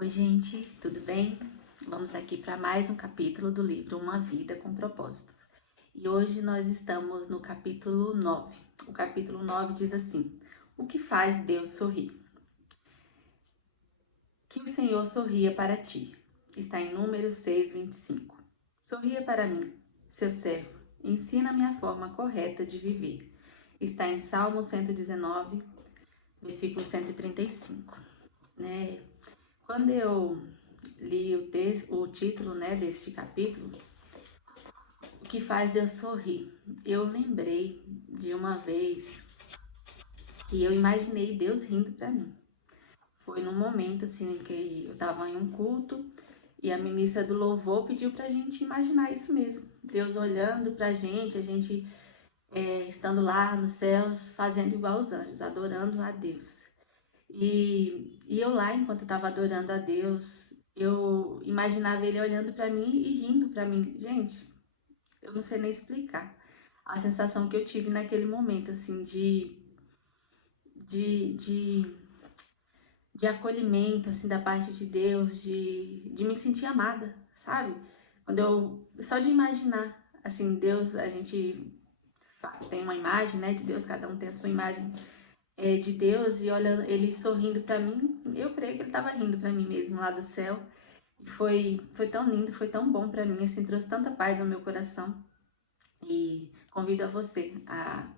Oi, gente, tudo bem? Vamos aqui para mais um capítulo do livro Uma Vida com Propósitos. E hoje nós estamos no capítulo 9. O capítulo 9 diz assim: O que faz Deus sorrir? Que o Senhor sorria para ti. Está em Números 6:25. Sorria para mim, seu servo, ensina-me a forma correta de viver. Está em Salmo 119, versículo 135, né? Quando eu li o título, né, deste capítulo, o que faz Deus sorrir, eu lembrei de uma vez que eu imaginei Deus rindo para mim. Foi num momento assim que eu estava em um culto e a ministra do louvor pediu para a gente imaginar isso mesmo. Deus olhando para a gente estando lá nos céus, fazendo igual os anjos, adorando a Deus. E eu lá, enquanto eu estava adorando a Deus, eu imaginava ele olhando para mim e rindo para mim. Gente, eu não sei nem explicar a sensação que eu tive naquele momento, assim, de, de, de acolhimento, assim, da parte de Deus, de me sentir amada, sabe? Só de imaginar, assim, Deus, a gente tem uma imagem, né, de Deus, cada um tem a sua imagem de Deus, e olha ele sorrindo para mim, eu creio que ele estava rindo para mim mesmo lá do céu. Foi tão lindo, foi tão bom para mim, assim, trouxe tanta paz ao meu coração. E convido a você a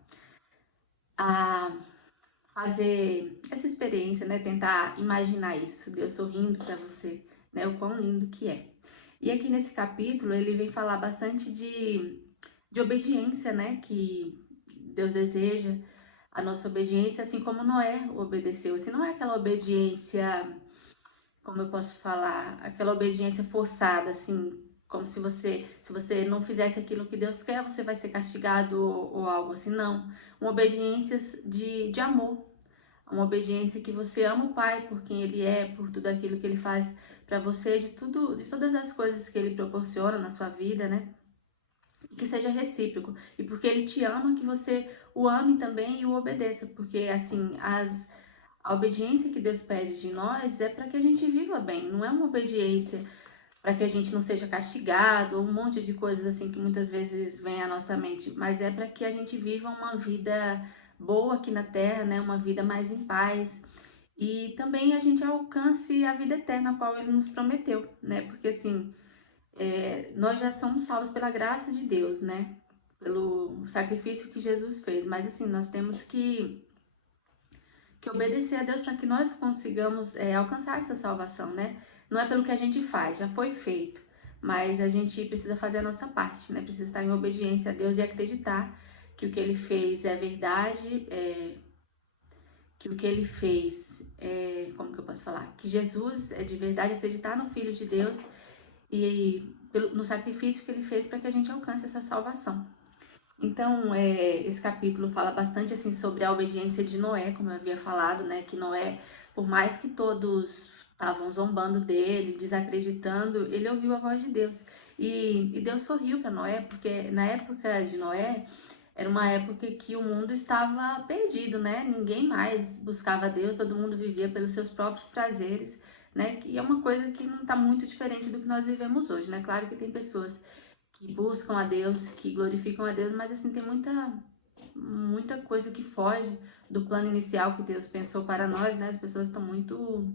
fazer essa experiência, né? Tentar imaginar isso, Deus sorrindo para você, né? O quão lindo que é. E aqui nesse capítulo ele vem falar bastante de obediência, né? Que Deus deseja a nossa obediência, assim como Noé obedeceu. Assim, não é aquela obediência, como eu posso falar, aquela obediência forçada, assim, como se você não fizesse aquilo que Deus quer, você vai ser castigado ou algo assim. Não, uma obediência de amor, uma obediência que você ama o Pai por quem Ele é, por tudo aquilo que Ele faz para você, de todas as coisas que Ele proporciona na sua vida, né? E que seja recíproco. E porque Ele te ama, que você o ame também e o obedeça. Porque, assim, a obediência que Deus pede de nós é para que a gente viva bem. Não é uma obediência para que a gente não seja castigado, ou um monte de coisas assim que muitas vezes vem à nossa mente. Mas é para que a gente viva uma vida boa aqui na Terra, né? Uma vida mais em paz. E também a gente alcance a vida eterna, a qual Ele nos prometeu, né? Porque, assim, nós já somos salvos pela graça de Deus, né? Pelo sacrifício que Jesus fez. Mas, assim, nós temos que obedecer a Deus para que nós consigamos alcançar essa salvação, né? Não é pelo que a gente faz, já foi feito. Mas a gente precisa fazer a nossa parte, né? Precisa estar em obediência a Deus e acreditar que o que Ele fez é verdade, que o que Ele fez como que eu posso falar? Que Jesus é de verdade, acreditar no Filho de Deus e no sacrifício que Ele fez para que a gente alcance essa salvação. Então, esse capítulo fala bastante assim sobre a obediência de Noé, como eu havia falado, né? Que Noé, por mais que todos estavam zombando dele, desacreditando, ele ouviu a voz de Deus. E Deus sorriu para Noé, porque na época de Noé era uma época que o mundo estava perdido, né? Ninguém mais buscava Deus, todo mundo vivia pelos seus próprios prazeres, né? E é uma coisa que não está muito diferente do que nós vivemos hoje, né? Claro que tem pessoas que buscam a Deus, que glorificam a Deus, mas assim tem muita coisa que foge do plano inicial que Deus pensou para nós, né? As pessoas estão muito,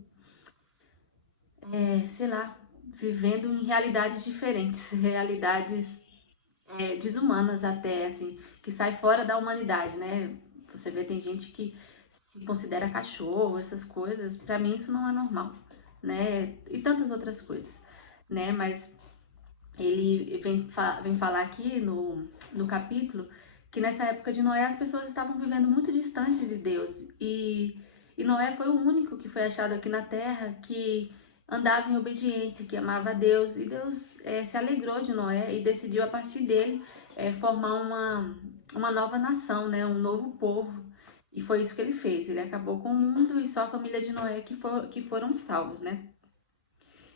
sei lá, vivendo em realidades diferentes, realidades desumanas até, assim, que sai fora da humanidade, né? Você vê, tem gente que se considera cachorro, essas coisas. Para mim isso não é normal, né? E tantas outras coisas, né? Mas ele vem falar aqui no capítulo que nessa época de Noé as pessoas estavam vivendo muito distante de Deus e Noé foi o único que foi achado aqui na terra que andava em obediência, que amava a Deus, e Deus se alegrou de Noé e decidiu a partir dele formar uma nova nação, né, um novo povo. E foi isso que ele fez. Ele acabou com o mundo e só a família de Noé que foram salvos, né?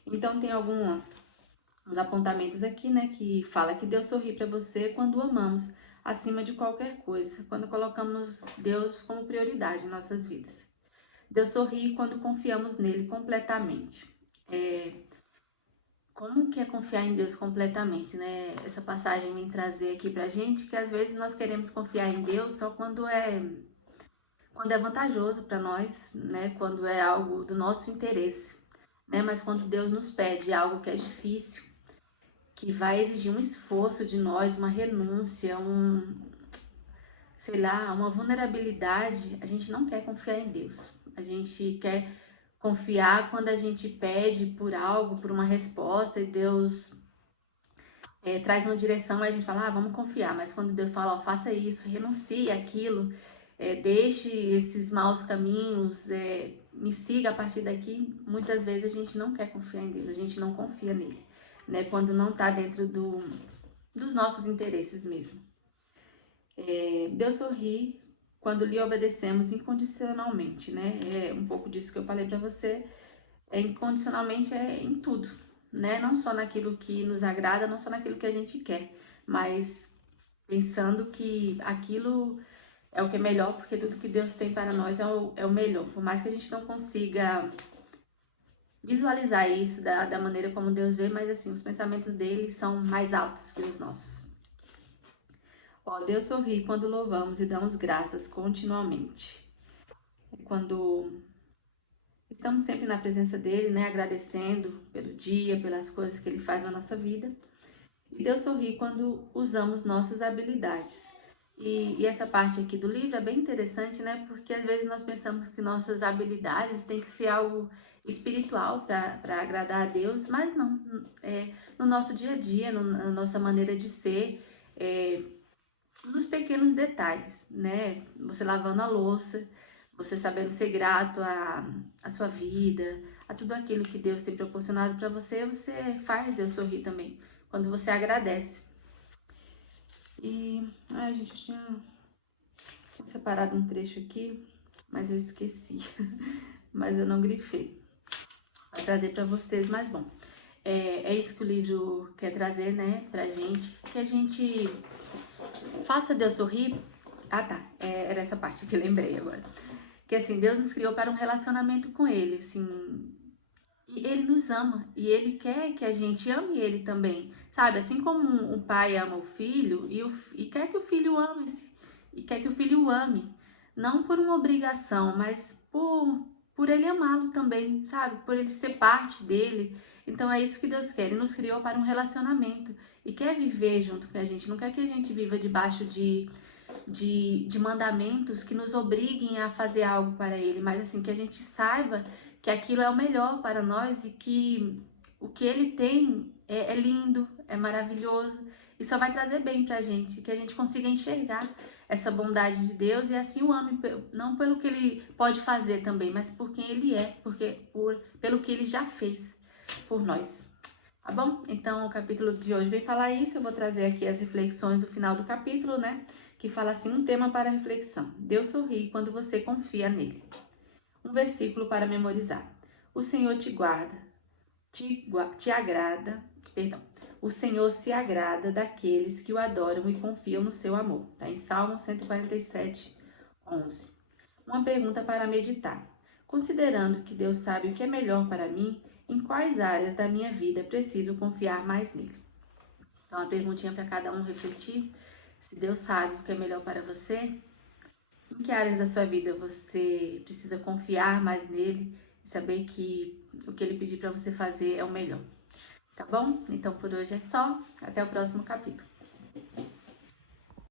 Então tem alguns os apontamentos aqui, né, que fala que Deus sorri para você quando o amamos acima de qualquer coisa, quando colocamos Deus como prioridade em nossas vidas. Deus sorri quando confiamos nele completamente. Como que é confiar em Deus completamente, né? Essa passagem vem trazer aqui pra gente que às vezes nós queremos confiar em Deus só quando é vantajoso para nós, né? Quando é algo do nosso interesse, né? Mas quando Deus nos pede algo que é difícil, que vai exigir um esforço de nós, uma renúncia, sei lá, uma vulnerabilidade, a gente não quer confiar em Deus. A gente quer confiar quando a gente pede por algo, por uma resposta e Deus traz uma direção, aí a gente fala, vamos confiar. Mas quando Deus fala, ó, faça isso, renuncie àquilo, deixe esses maus caminhos, me siga a partir daqui, muitas vezes a gente não quer confiar em Deus, a gente não confia nele, né? Quando não está dentro dos nossos interesses mesmo. Deus sorri quando lhe obedecemos incondicionalmente, né? É um pouco disso que eu falei para você. Incondicionalmente em tudo, né? Não só naquilo que nos agrada, não só naquilo que a gente quer, mas pensando que aquilo é o que é melhor, porque tudo que Deus tem para nós é o melhor. Por mais que a gente não consiga visualizar isso da maneira como Deus vê, mas assim, os pensamentos dele são mais altos que os nossos. Ó, Deus sorri quando louvamos e damos graças continuamente. Quando estamos sempre na presença dele, né? Agradecendo pelo dia, pelas coisas que ele faz na nossa vida. E Deus sorri quando usamos nossas habilidades. E essa parte aqui do livro é bem interessante, né? Porque às vezes nós pensamos que nossas habilidades têm que ser algo espiritual para agradar a Deus, mas não. No nosso dia a dia, na nossa maneira de ser, nos pequenos detalhes, né? Você lavando a louça, você sabendo ser grato à sua vida, a tudo aquilo que Deus tem proporcionado para você, você faz Deus sorrir também, quando você agradece. E, gente, eu tinha separado um trecho aqui, mas eu esqueci, mas eu não grifei. Vou trazer para vocês, mas bom, é isso que o livro quer trazer, né, pra gente, que a gente faça Deus sorrir. Era essa parte que eu lembrei agora. Que assim, Deus nos criou para um relacionamento com Ele, assim, e Ele nos ama, e Ele quer que a gente ame Ele também, sabe? Assim como um pai ama o filho, e quer que o filho ame, e quer que o filho o ame, não por uma obrigação, mas por Ele amá-lo também, sabe? Por Ele ser parte dele. Então é isso que Deus quer, Ele nos criou para um relacionamento, e quer viver junto com a gente, não quer que a gente viva debaixo de mandamentos que nos obriguem a fazer algo para Ele, mas assim, que a gente saiba que aquilo é o melhor para nós e que o que Ele tem é lindo, é maravilhoso e só vai trazer bem pra gente, que a gente consiga enxergar essa bondade de Deus e assim o ame, não pelo que Ele pode fazer também, mas por quem Ele é, pelo que Ele já fez por nós. Tá bom? Então o capítulo de hoje vem falar isso, eu vou trazer aqui as reflexões do final do capítulo, né? Que fala assim, um tema para reflexão. Deus sorri quando você confia nele. Um versículo para memorizar. O Senhor te guarda, te agrada, o Senhor se agrada daqueles que o adoram e confiam no seu amor. Está em Salmo 147, 11. Uma pergunta para meditar. Considerando que Deus sabe o que é melhor para mim, em quais áreas da minha vida preciso confiar mais nele? Então, uma perguntinha para cada um refletir. Se Deus sabe o que é melhor para você, em que áreas da sua vida você precisa confiar mais nele e saber que o que ele pedir para você fazer é o melhor. Tá bom? Então por hoje é só. Até o próximo capítulo.